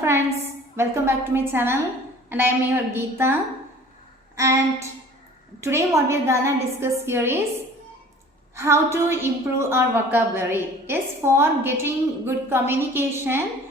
friends, welcome back to my channel and I am your Geeta, and today what we are gonna discuss here is how to improve our vocabulary. Yes, for getting good communication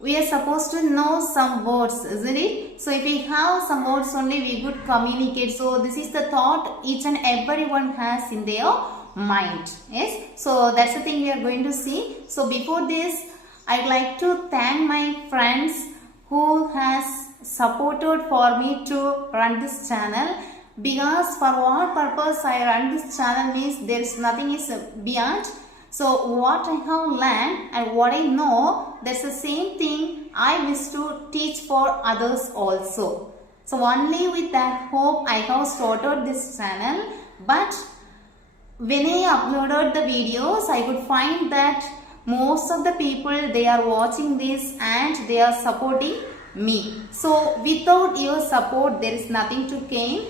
we are supposed to know some words, isn't it? So if we have some words only we could communicate. So this is the thought each and everyone has in their mind. Yes, so that's the thing we are going to see. So before this, I'd like to thank my friends who has supported for me to run this channel, because for what purpose I run this channel means there is nothing is beyond. So what I have learned and what I know, that's the same thing I wish to teach for others also. So only with that hope I have started this channel. But when I uploaded the videos, I could find that most of the people, they are watching this and they are supporting me. So without your support there is nothing to gain.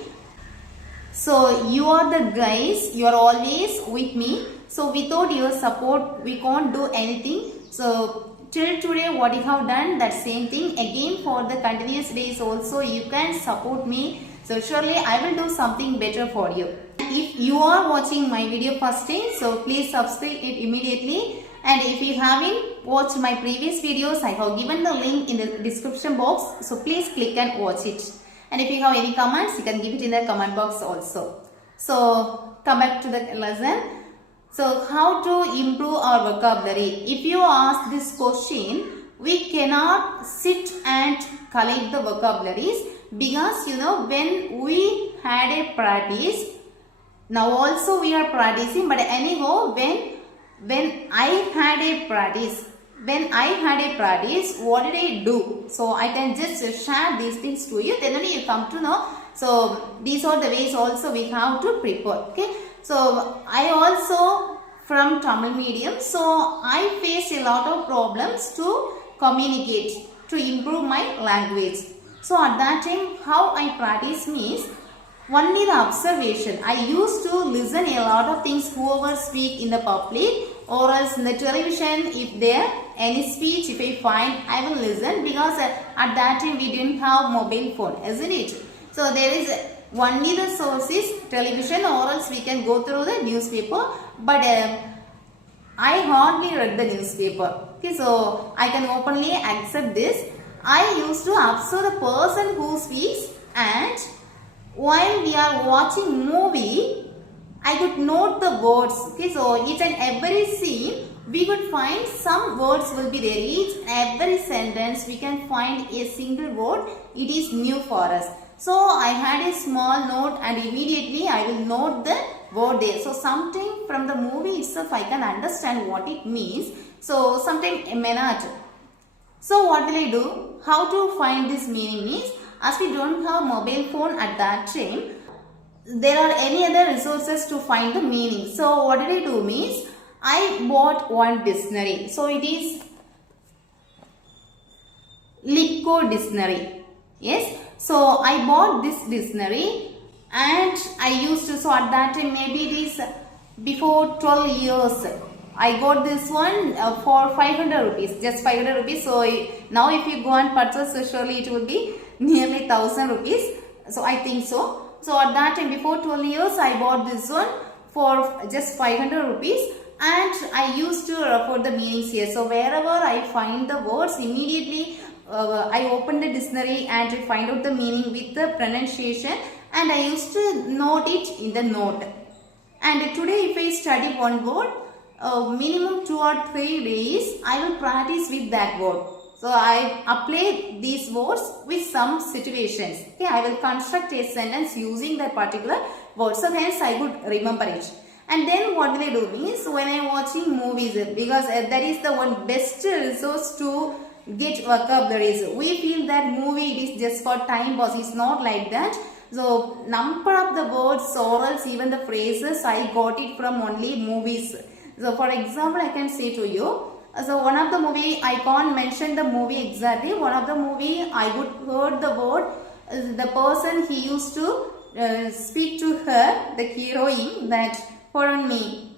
So you are the guys, you are always with me. So without your support we can't do anything. So till today what you have done, that same thing again for the continuous days also you can support me. So surely I will do something better for you. If you are watching my video first time, so please subscribe it immediately. And if you haven't watched my previous videos, I have given the link in the description box. So please click and watch it. And if you have any comments, you can give it in the comment box also. So come back to the lesson. So how to improve our vocabulary? If you ask this question, we cannot sit and collect the vocabularies, because when we had a practice, now also we are practicing, but anyhow when I had a practice, what did I do? So I can just share these things to you, then only you come to know. So these are the ways also we have to prepare. Okay, so I also from Tamil medium, so I face a lot of problems to communicate, to improve my language. So at that time how I practice means only the observation. I used to listen a lot of things whoever speak in the public, or else in the television if there any speech, if I find, I will listen, because at that time we didn't have mobile phone, isn't it? So there is only the sources television, or else we can go through the newspaper, but I hardly read the newspaper. Okay, so I can openly accept this. I used to observe the person who speaks, and while we are watching movie, I could note the words. Okay, so each and every scene we could find some words will be there. Each and every sentence we can find a single word. It is new for us. So I had a small note and immediately I will note the word there. So sometimes from the movie itself I can understand what it means. So sometimes it may not. So what will I do? How to find this meaning means, as we don't have mobile phone at that time, there are any other resources to find the meaning. So what did I do means, I bought one dictionary. So it is Lico dictionary. Yes. So I bought this dictionary and I used to, so at that time maybe it is before 12 years. I got this one for 500 rupees, just 500 rupees. So now if you go and purchase, so surely it will be nearly 1000 rupees. So I think so. So at that time before 12 years I bought this one for just 500 rupees, and I used to refer the meanings here. So wherever I find the words, immediately I open the dictionary and find out the meaning with the pronunciation, and I used to note it in the note. And today if I study one word, minimum 2 or 3 days I will practice with that word. So I apply these words with some situations. Okay, I will construct a sentence using that particular word. So hence I could remember it. And then what will I do means, when I am watching movies, because that is the one best resource to get vocabularies. We feel that movie it is just for time pass. It's not like that. So number of the words or else even the phrases I got it from only movies. So for example I can say to you, so one of the movie, I can't mention the movie exactly. One of the movie I would heard the word, the person he used to speak to her, the heroine, that pardon me.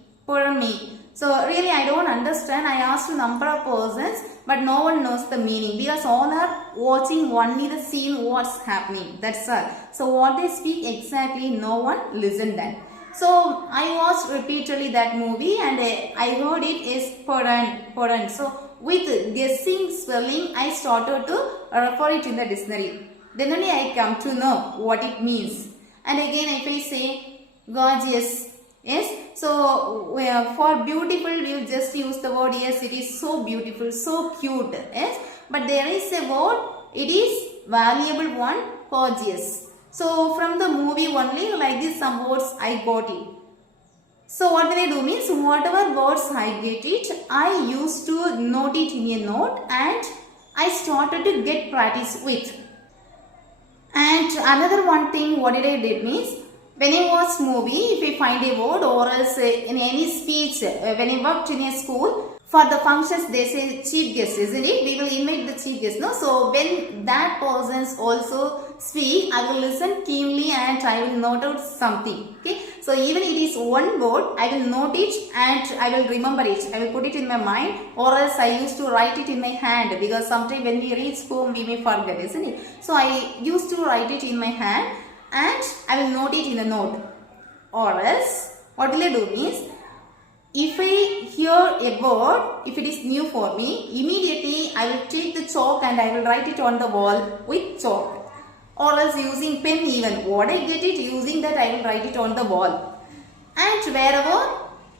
So really I don't understand. I asked a number of persons, but no one knows the meaning because all are watching only the scene what's happening. That's all. So what they speak exactly, no one listened that. So I watched repeatedly that movie and I heard it is Poran. So with guessing spelling, I started to refer it in the dictionary. Then only I come to know what it means. And again, if I say gorgeous, yes. So for beautiful, we will just use the word. Yes, it is so beautiful, so cute. Yes, but there is a word. It is valuable one, gorgeous. So from the movie only, like this, some words I got it. So what will I do means, whatever words I get it, I used to note it in a note and I started to get practice with. And another one thing, what did I did means, when I watch movie, if I find a word or else in any speech, when I worked in a school, for the functions they say chief guest, isn't it? We will invite the chief guest, no? So when that persons also speak, I will listen keenly and I will note out something. Okay. So even it is one word, I will note it and I will remember it. I will put it in my mind, or else I used to write it in my hand because sometimes when we reach home we may forget, isn't it? So I used to write it in my hand and I will note it in a note. Or else what will I do means, if I hear a word, if it is new for me, immediately I will take the chalk and I will write it on the wall with chalk. Or else using pen even. What I get it, using that I will write it on the wall. And wherever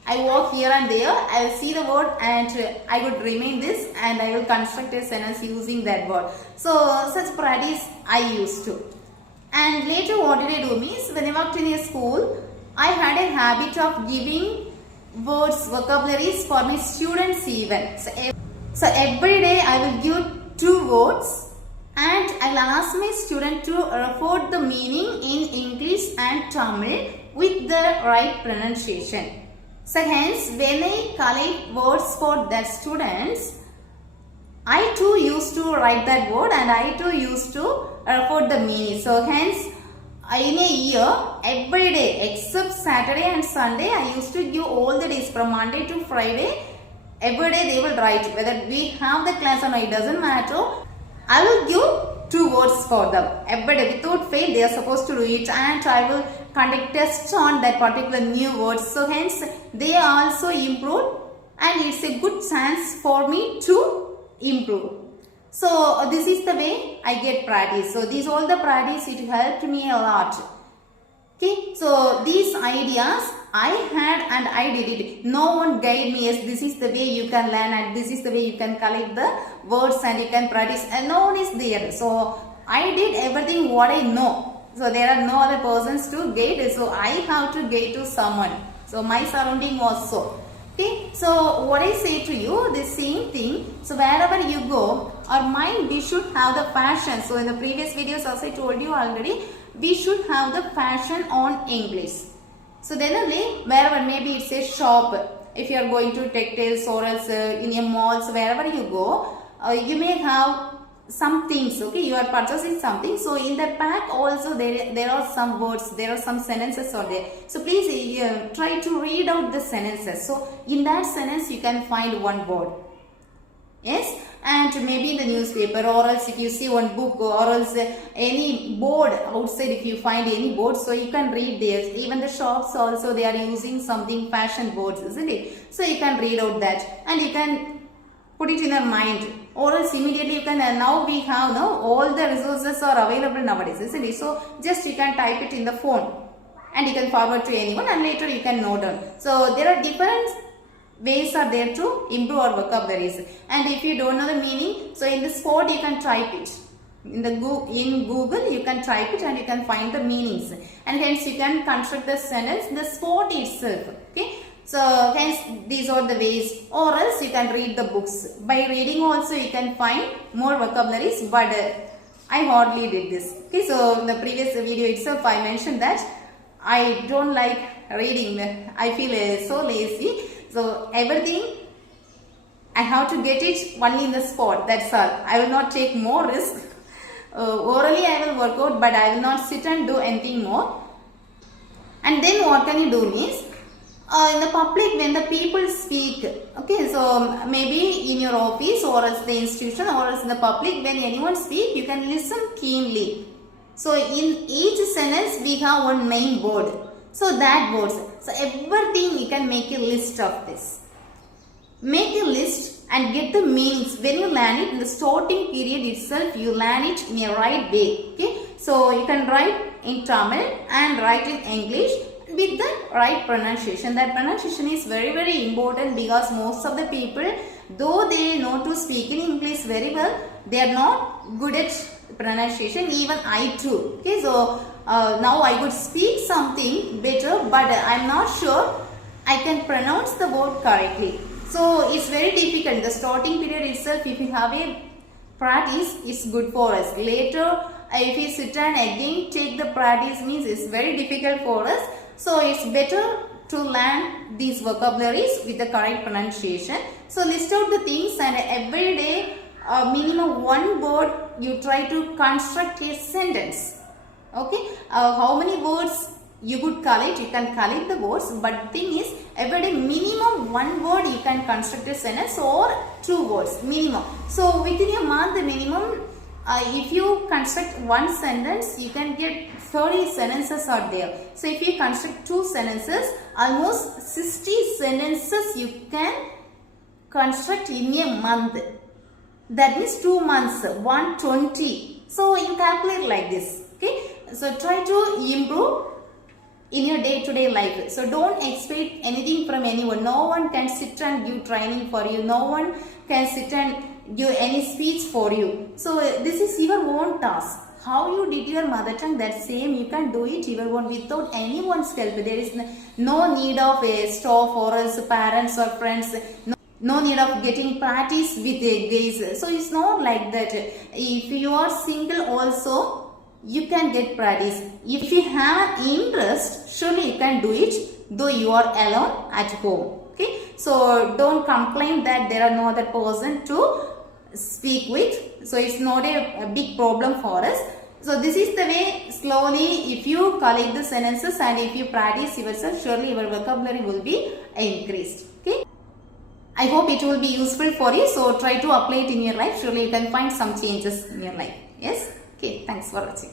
I walk here and there, I will see the word and I would remain this and I will construct a sentence using that word. So such practice I used to. And later what did I do means, when I worked in a school, I had a habit of giving words, vocabularies for my students even. So every day I will give 2 words and I will ask my student to report the meaning in English and Tamil with the right pronunciation. So hence when I collect words for the students, I too used to write that word and I too used to report the meaning. So hence in a year, every day except Saturday and Sunday, I used to give all the days from Monday to Friday. Every day they will write, whether we have the class or not, it doesn't matter. I will give 2 words for them. Every day without fail they are supposed to do it, and I will conduct tests on that particular new words. So hence they also improved and it's a good chance for me to improve. So this is the way I get practice. So these all the practice, it helped me a lot. Okay, so these ideas I had and I did it. No one guide me as this is the way you can learn and this is the way you can collect the words and you can practice, and no one is there. So I did everything what I know. So there are no other persons to guide. So I have to guide to someone. So my surrounding was so. Okay, so what I say to you, the same thing. So wherever you go, our mind, we should have the passion. So in the previous videos, as I told you already, we should have the passion on English. So then only, wherever, maybe it's a shop, if you are going to textiles or else in a mall, so wherever you go, you may have some things, okay, you are purchasing something. So in the pack also there are some words, there are some sentences are there. So please try to read out the sentences. So in that sentence you can find one word. Yes, and maybe in the newspaper, or else if you see one book, or else any board outside, if you find any board, so you can read there. Even the shops also, they are using something fashion boards, isn't it? So you can read out that and you can put it in your mind, or else immediately you can, now we have now all the resources are available nowadays, isn't it? So just you can type it in the phone and you can forward to anyone and later you can note down. So there are different ways are there to improve our vocabularies, and if you don't know the meaning, so in the spot you can type it. In Google you can type it and you can find the meanings, and hence you can construct the sentence in the spot itself. Okay. So hence these are the ways, or else you can read the books. By reading also you can find more vocabularies, but I hardly did this. Okay, so in the previous video itself I mentioned that I don't like reading. I feel so lazy. So everything I have to get it only in the spot. That's all. I will not take more risk. Orally I will work out, but I will not sit and do anything more. And then what can you do means, in the public, when the people speak, okay, so maybe in your office or as the institution or as in the public, when anyone speak, you can listen keenly. So in each sentence we have one main word. So that words. So everything you can make a list of this. Make a list and get the meanings. When you learn it in the starting period itself, you learn it in a right way. Okay. So you can write in Tamil and write in English with the right pronunciation. That pronunciation is very, very important, because most of the people, though they know to speak in English very well, they are not good at pronunciation. Even I too. Okay, so now I could speak something better, but I am not sure I can pronounce the word correctly. So it's very difficult. The starting period itself, if you have a practice, is good for us. Later, if you sit and again take the practice, means it's very difficult for us. So it's better to learn these vocabularies with the correct pronunciation. So list out the things, and every day minimum one word you try to construct a sentence. Okay, how many words you could collect, you can collect the words, but thing is every day minimum one word you can construct a sentence, or 2 words minimum. So within a month minimum, if you construct one sentence, you can get 30 sentences are there. So if you construct 2 sentences, almost 60 sentences you can construct in a month. That means 2 months, 120. So you calculate like this. Okay. So try to improve in your day-to-day life. So don't expect anything from anyone. No one can sit and give training for you. No one can sit and give any speech for you. So this is your own task. How you did your mother tongue, that same you can do it your own without anyone's help. There is no need of a staff or else parents or friends. No need of getting practice with a guys. So it's not like that. If you are single also, you can get practice. If you have interest, surely you can do it, though you are alone at home. Okay. So don't complain that there are no other person to speak with. So it's not a big problem for us. So this is the way, slowly if you collect the sentences and if you practice yourself, surely your vocabulary will be increased. Okay. I hope it will be useful for you. So try to apply it in your life. Surely you can find some changes in your life. Yes. Okay. Thanks for watching.